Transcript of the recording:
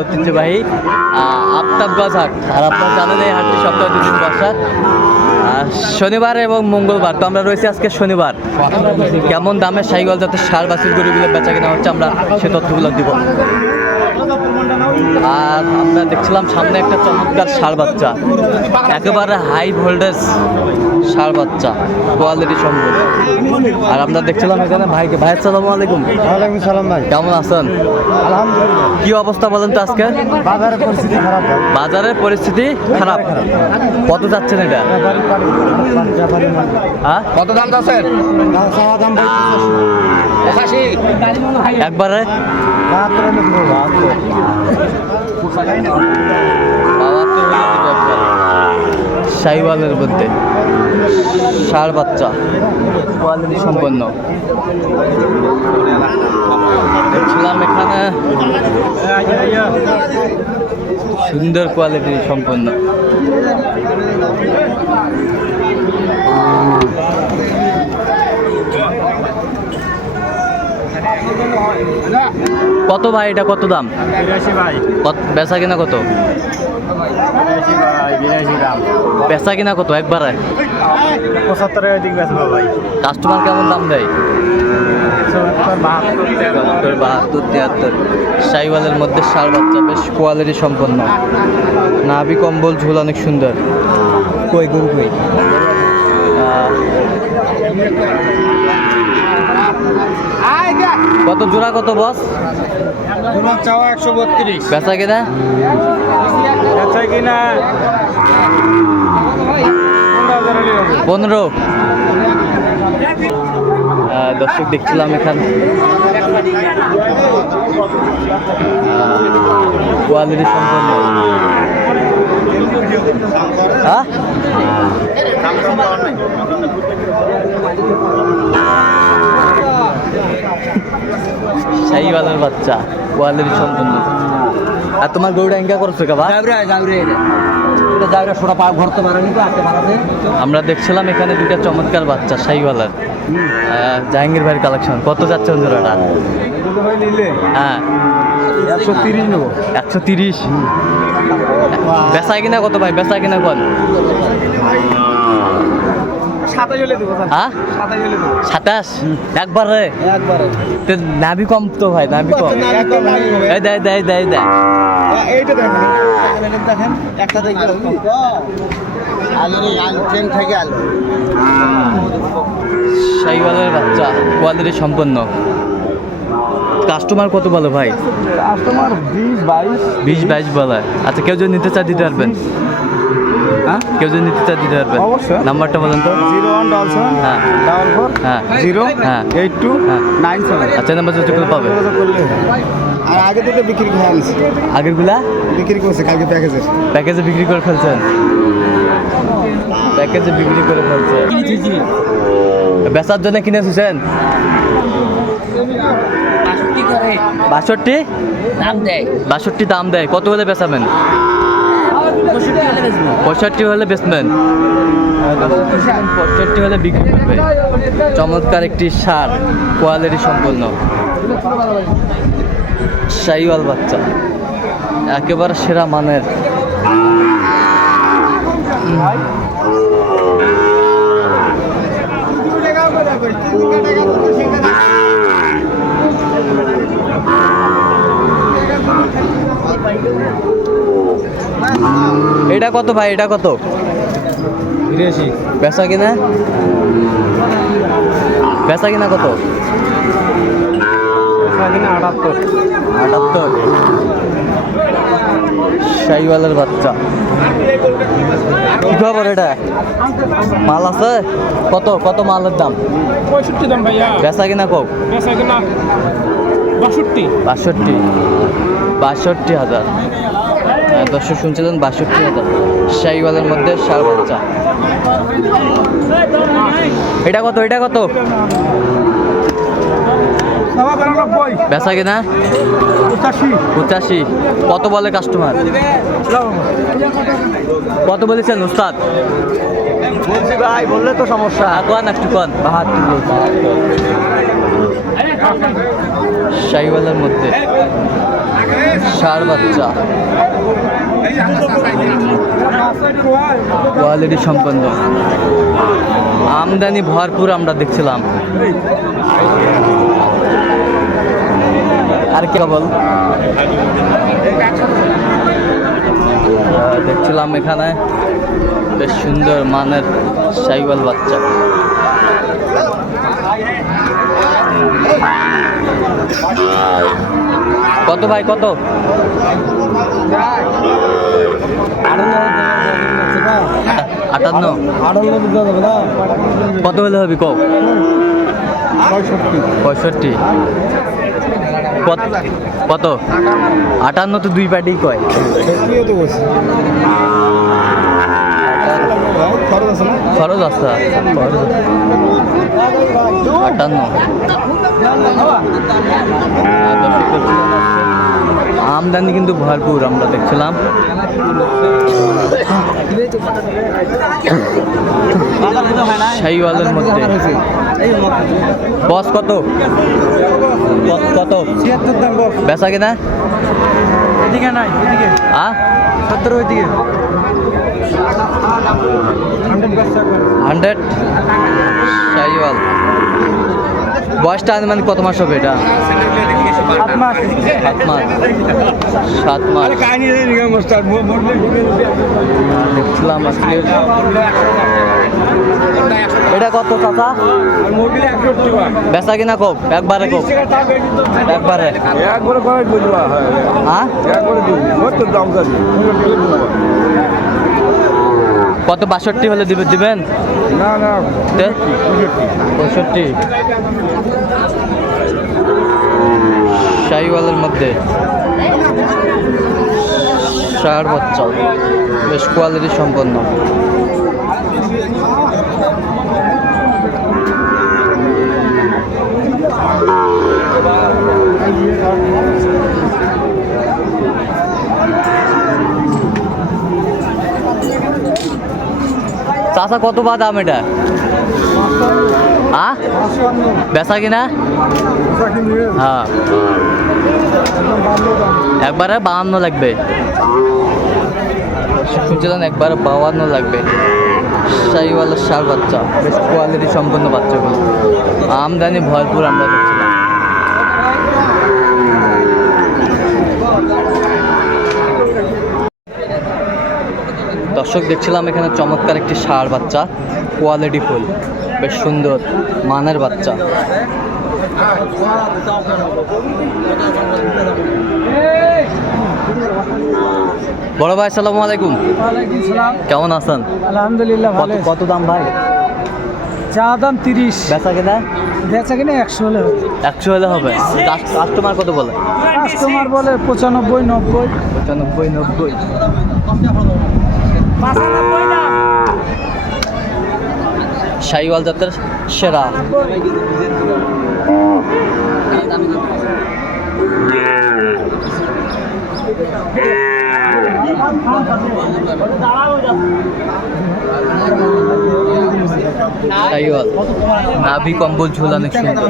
ঐতিহ্যবাহী হাট শনিবার এবং মঙ্গলবার, তো আমরা রয়েছি আজকে শনিবার। কেমন দামে সাইকেল যাতে সার বাসির গরিবগুলো বেচা কেনা হচ্ছে আমরা সে তথ্যগুলো দিব। আর আমরা দেখছিলাম সামনে একটা চমৎকার সার বাচ্চা। একেবারে হাই ভোল্টেজ সার বাচ্চা কোয়ালিটি সম্পূর্ণ আর আমরা দেখছিলাম এখানে ভাইকে। ভাই আসসালামু আলাইকুম। ওয়ালাইকুম সালাম ভাই। কেমন আছেন? আলহামদুলিল্লাহ। কি অবস্থা বলেন তো আজকে? বাজারের পরিস্থিতি খারাপ বাজারের পরিস্থিতি খারাপ। কত যাচ্ছেন এটা? হ্যাঁ? কত দাম পঁচাশি। একবারে। শাহিওয়ালের মধ্যে। ষাড় বাচ্চা কোয়ালিটি সম্পন্ন। দেখছিলাম এখানে সুন্দর কোয়ালিটি সম্পন্ন। কত ভাই এটা কত দাম? কত? বেচা কিনা কত? বেচা কিনা কত একবারে? পঁচাত্তর দিক বেচবো ভাই। কাস্টমার কেমন দাম দেয়? বাহাত্তর। বাহাত্তর তিয়াত্তর। সাইওয়ালের মধ্যে সার বাচ্চা বেশ কোয়ালিটি সম্পন্ন। নাভি কম্বল ঝুল অনেক সুন্দর। কই গরু কই? কত জোড়া কত বস? চাওয়া একশো বত্রিশ। বেচা কিনা? কিনা পনেরো দর্শক দেখছিলাম এখানে। কোয়ালিটি সম্পন্ন। হ্যাঁ শাহিওয়ালের বাচ্চা কোয়ালিটি সম্পন্ন আর তোমার গরুটা এঙ্কা করছ কাবা আমরা দেখছিলাম এখানে দুইটা চমৎকার বাচ্চা শাহিওয়ালার। জাহাঙ্গীর ভাইয়ের কালেকশন কত যাচ্ছে নিলে হ্যাঁ। একশো তিরিশ নেব। একশো তিরিশ। বেচা কিনা কত ভাই? বেচা কিনা কত সাতাশ হলে দেবো হ্যাঁ? সাতাশ হলে দেবো। সাতাশ? একবার রে? একবারে। তো নাভি কম তো ভাই নাভি কম। এই দেয় দেয় দেয় দেয় এইটা দেখেন দেখেন একটা দেখবেন আলু আলু ট্রেন থেকে আলু। শাহিওয়ালের বাচ্চা কোয়ালিটি সম্পন্ন। কাস্টমার কত বলো ভাই? কাস্টমার বিশ বাইশ। বিশ বাইশ বলে। আচ্ছা কেউ যদি নিতে চায় দিতে পারবেন। হ্যাঁ? কেউ যদি নিতে চায় দিতে পারবেন। অবশ্যই। নাম্বারটা বলেন তো। জিরো ওয়ান ডবল সেভেন হ্যাঁ। ডাবল ফোর হ্যাঁ। জিরো হ্যাঁ। এইট টু হ্যাঁ। Nine seven. আচ্ছা নাম্বার যদি পাবে। আর আগে থেকে বিক্রি করে আনছি আগেরগুলা? বিক্রি করছে কালকে প্যাকেজের। প্যাকেজে বিক্রি করে ফেলছেন? প্যাকেজে বিক্রি করে ফেলছেন। বেচার জন্য কিনে শুছেন বাষট্টি? দাম দেয়। বাষট্টি দাম দেয়। কত হলে বেচাবেন? পঁয়ষট্টি হলে বেচবেন পঁয়ষট্টি হলে বিক্রি করবে। চমৎকার একটি সার, কোয়ালিটি সম্পন্ন। সাইওয়াল বাচ্চা। একেবারে সেরা মানের এটা কত ভাই? এটা কত? বেচা কিনা? বেচা কিনা কত? আটাত্তর। আটাত্তর। শাহিওয়ালের বাচ্চা। কি খবর এটা? মাল আছে? কত? কত মালের দাম? পঁয়ষট্টি দাম ভাইয়া। বেচা কিনা কোক বেচা কিনা বাষট্টি। বাষট্টি। বাষট্টি হাজার। দর্শক শুনছিলেন বাষট্টি হাজার। শাহিওয়ালের মধ্যে সার বাচ্চা এটা কত এটা কত? বেচা কিনা? পঁচাশি। কত বলে কাস্টমার কত বলেছেন উস্তাদ? বলছি ভাই বললে তো সমস্যা। কন একটু কন? বাহাত্তর শাহিওয়ালের মধ্যে। ষাড় বাচ্চা। কোয়ালিটি সম্পন্ন। আমদানি ভরপুর আমরা দেখছিলাম। আর কি বল? দেখছিলাম এখানে। বেশ সুন্দর মানের সাইওয়াল বাচ্চা। কত ভাই, কত? আটান্ন। কত হলে হবে কও? পঁয়ষট্টি। কত- আটান্ন তো দুই পার্টি কয়। খরচ আছে। আটান্ন আর দর্শক দেখছিলেন আজকে আমদানি কিন্তু ভরপুর আমরা দেখছিলাম। শাহিওয়ালের মধ্যে। বস কত? কত- বেসা বেচা কিনা? এদিকে নাই এদিকে। আ সত্তর ওইদিকে। হান্ড্রেড? শাহিওয়াল। বয়সটা মানে কত মাস হবে এটা? সাত মাস। সাত মাস। দেখছিলাম আজকে। এটা কত চাচা? বেচা কিনা কোক একবারে কোক একবারে। একবারে হ্যাঁ। একবারে সত্তর দাম কত বাষট্টি হলে দিবে দিবেন? না না? পঁয়ষট্টি। শাহিওয়ালের মধ্যে। সার বাচ্চা বেশ কোয়ালিটি সম্পন্ন। চাচা কত বা দাম এটা? আ? বেচা কিনা? হ্যাঁ। একবারে বাহান্ন লাগবে। শুনছিলেন, একবারে বাহান্ন লাগবে। শাহিওয়ালা সার বাচ্চা, বেশ কোয়ালিটি সম্পন্ন বাচ্চাগুলো। আমদানি ভরপুর আমরা দর্শক দেখছিলাম এখানে চমৎকার একটি ষাঁড় বাচ্চা কোয়ালিটি ফুল বেশ সুন্দর মানের বাচ্চা। বড় ভাই আসসালামু আলাইকুম। কেমন আছেন? আলহামদুলিল্লাহ কত কত দাম ভাই? চা দাম তিরিশ। বেচা কেনা? বেচা কিনে একশো হলে হবে। একশো হলে হবে। কাস্টমার কত বলে? কাস্টমার বলে পঁচানব্বই নব্বই। পঁচানব্বই নব্বই। শাহিওয়াল জাতের সেরা শাহিওয়াল নাভি কম্বল ঝুল অনেক সুন্দর